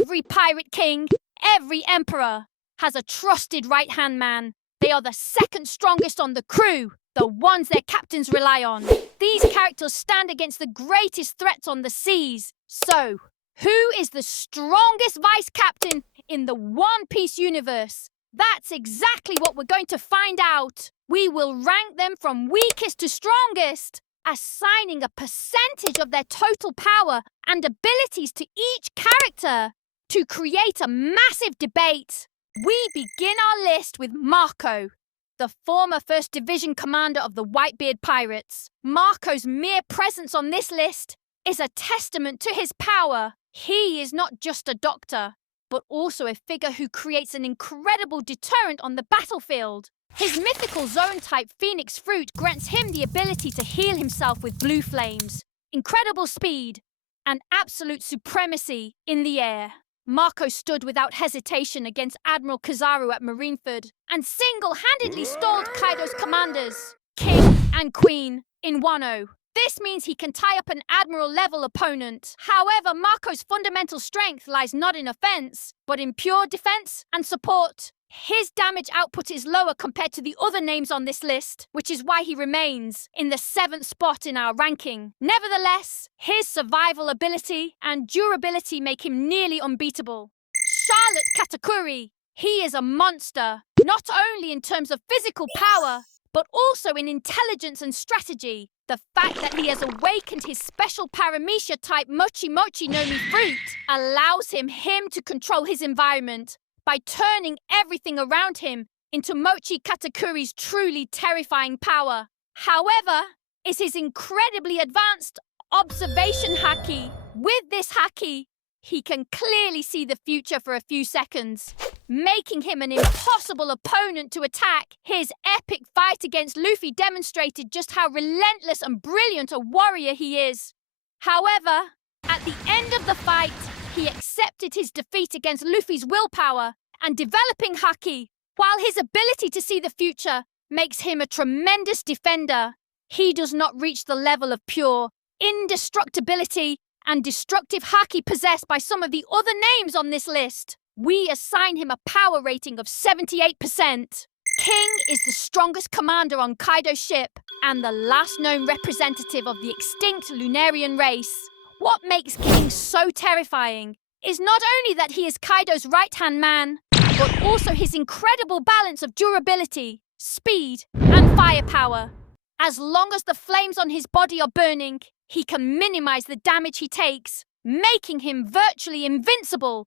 Every pirate king, every emperor has a trusted right-hand man. They are the second strongest on the crew, the ones their captains rely on. These characters stand against the greatest threats on the seas. So, who is the strongest vice captain in the One Piece universe? That's exactly what we're going to find out. We will rank them from weakest to strongest, assigning a percentage of their total power and abilities to each character to create a massive debate. We begin our list with Marco, the former 1st Division commander of the Whitebeard Pirates. Marco's mere presence on this list is a testament to his power. He is not just a doctor, but also a figure who creates an incredible deterrent on the battlefield. His mythical zone-type Phoenix Fruit grants him the ability to heal himself with blue flames, incredible speed, and absolute supremacy in the air. Marco stood without hesitation against Admiral Kizaru at Marineford and single-handedly stalled Kaido's commanders, King and Queen, in Wano. This means he can tie up an Admiral-level opponent. However, Marco's fundamental strength lies not in offense, but in pure defense and support. His damage output is lower compared to the other names on this list, which is why he remains in the 7th spot in our ranking. Nevertheless, his survival ability and durability make him nearly unbeatable. Charlotte Katakuri. He is a monster, not only in terms of physical power, but also in intelligence and strategy. The fact that he has awakened his special paramecia-type Mochi Mochi no Mi fruit allows him to control his environment by turning everything around him into Mochi Katakuri's truly terrifying power. However, is his incredibly advanced observation Haki. With this Haki, he can clearly see the future for a few seconds, making him an impossible opponent to attack. His epic fight against Luffy demonstrated just how relentless and brilliant a warrior he is. However, at the end of the fight, he accepted his defeat against Luffy's willpower and developing Haki. While his ability to see the future makes him a tremendous defender, he does not reach the level of pure indestructibility and destructive Haki possessed by some of the other names on this list. We assign him a power rating of 78%. King is the strongest commander on Kaido's ship and the last known representative of the extinct Lunarian race. What makes King so terrifying is not only that he is Kaido's right-hand man, but also his incredible balance of durability, speed, and firepower. As long as the flames on his body are burning, he can minimize the damage he takes, making him virtually invincible.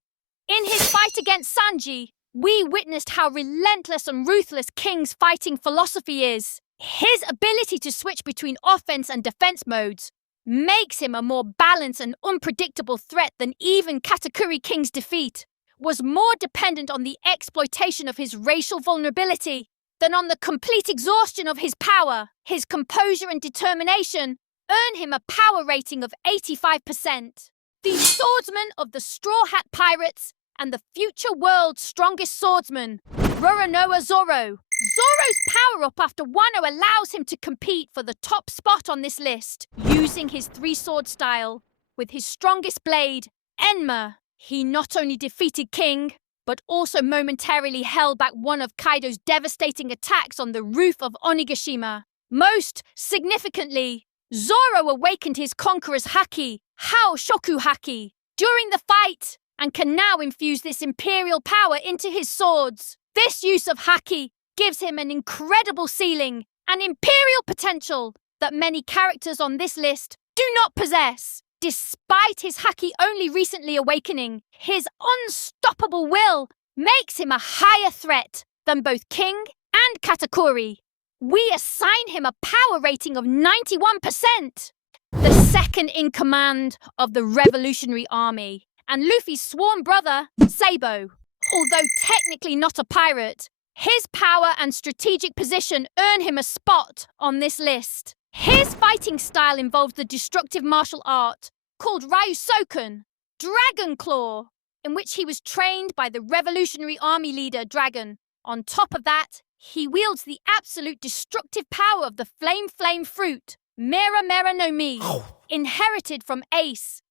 In his fight against Sanji, we witnessed how relentless and ruthless King's fighting philosophy is. His ability to switch between offense and defense modes makes him a more balanced and unpredictable threat than even Katakuri King's defeat was more dependent on the exploitation of his racial vulnerability than on the complete exhaustion of his power. His composure and determination earn him a power rating of 85%. The swordsman of the Straw Hat Pirates and the future world's strongest swordsman, Roronoa Zoro. Zoro's power-up after Wano allows him to compete for the top spot on this list, using his three-sword style. With his strongest blade, Enma, he not only defeated King, but also momentarily held back one of Kaido's devastating attacks on the roof of Onigashima. Most significantly, Zoro awakened his Conqueror's Haki, Hao Shoku Haki, during the fight, and can now infuse this imperial power into his swords. This use of Haki gives him an incredible ceiling and imperial potential that many characters on this list do not possess. Despite his Haki only recently awakening, his unstoppable will makes him a higher threat than both King and Katakuri. We assign him a power rating of 91%. The second in command of the Revolutionary Army, and Luffy's sworn brother, Sabo. Although technically not a pirate, his power and strategic position earn him a spot on this list. His fighting style involves the destructive martial art called Ryusoken, Dragon Claw, in which he was trained by the Revolutionary Army leader Dragon. On top of that, he wields the absolute destructive power of the Flame fruit, Mera Mera no Mi, inherited from Ace.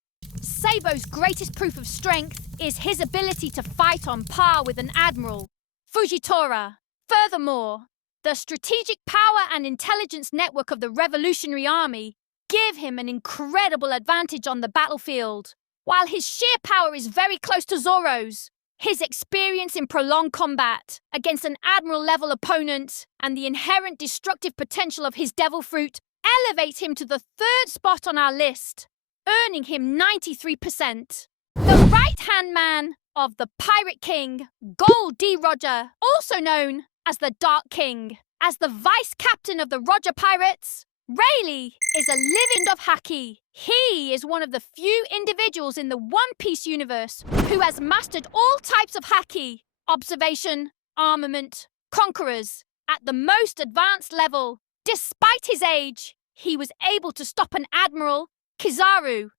Sabo's greatest proof of strength is his ability to fight on par with an admiral, Fujitora. Furthermore, the strategic power and intelligence network of the Revolutionary Army give him an incredible advantage on the battlefield. While his sheer power is very close to Zoro's, his experience in prolonged combat against an admiral-level opponent and the inherent destructive potential of his devil fruit elevate him to the 3rd spot on our list, earning him 93%. The right-hand man of the Pirate King, Gold D. Roger, also known as the Dark King. As the vice-captain of the Roger Pirates, Rayleigh is a living of Haki. He is one of the few individuals in the One Piece universe who has mastered all types of Haki, observation, armament, conquerors, at the most advanced level. Despite his age, he was able to stop an admiral, Kizaru,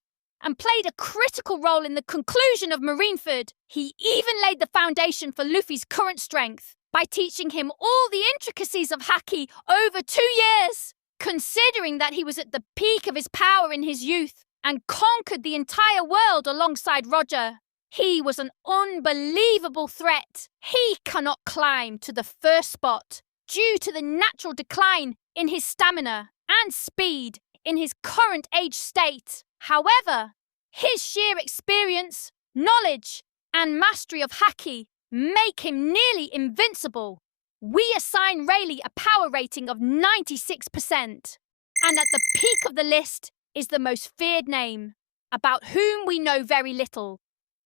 and played a critical role in the conclusion of Marineford. He even laid the foundation for Luffy's current strength by teaching him all the intricacies of Haki over 2 years. Considering that he was at the peak of his power in his youth and conquered the entire world alongside Roger, he was an unbelievable threat. He cannot climb to the 1st spot due to the natural decline in his stamina and speed in his current age state. However, his sheer experience, knowledge, and mastery of Haki make him nearly invincible. We assign Rayleigh a power rating of 96%. And at the peak of the list is the most feared name, about whom we know very little.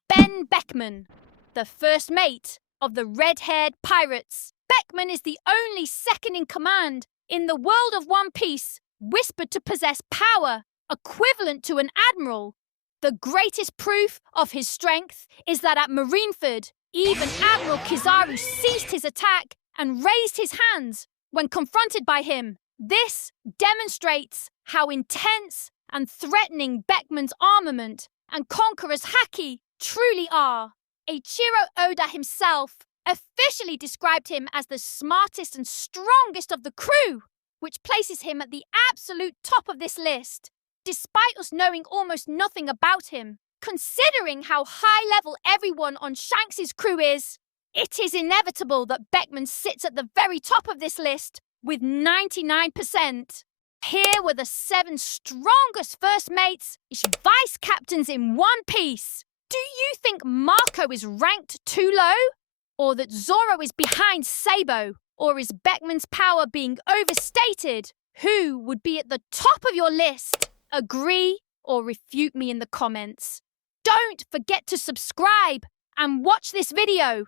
Benn Beckman, the first mate of the red-haired pirates. Beckman is the only second-in-command in the world of One Piece whispered to possess power equivalent to an admiral. The greatest proof of his strength is that at Marineford, even Admiral Kizaru ceased his attack and raised his hands when confronted by him. This demonstrates how intense and threatening Beckman's armament and Conqueror's Haki truly are. Eiichiro Oda himself officially described him as the smartest and strongest of the crew, which places him at the absolute top of this list, despite us knowing almost nothing about him. Considering how high level everyone on Shanks' crew is, it is inevitable that Beckman sits at the very top of this list with 99%. Here were the 7 strongest first mates, vice captains in One Piece. Do you think Marco is ranked too low? Or that Zoro is behind Sabo? Or is Beckman's power being overstated? Who would be at the top of your list? Agree or refute me in the comments. Don't forget to subscribe and watch this video.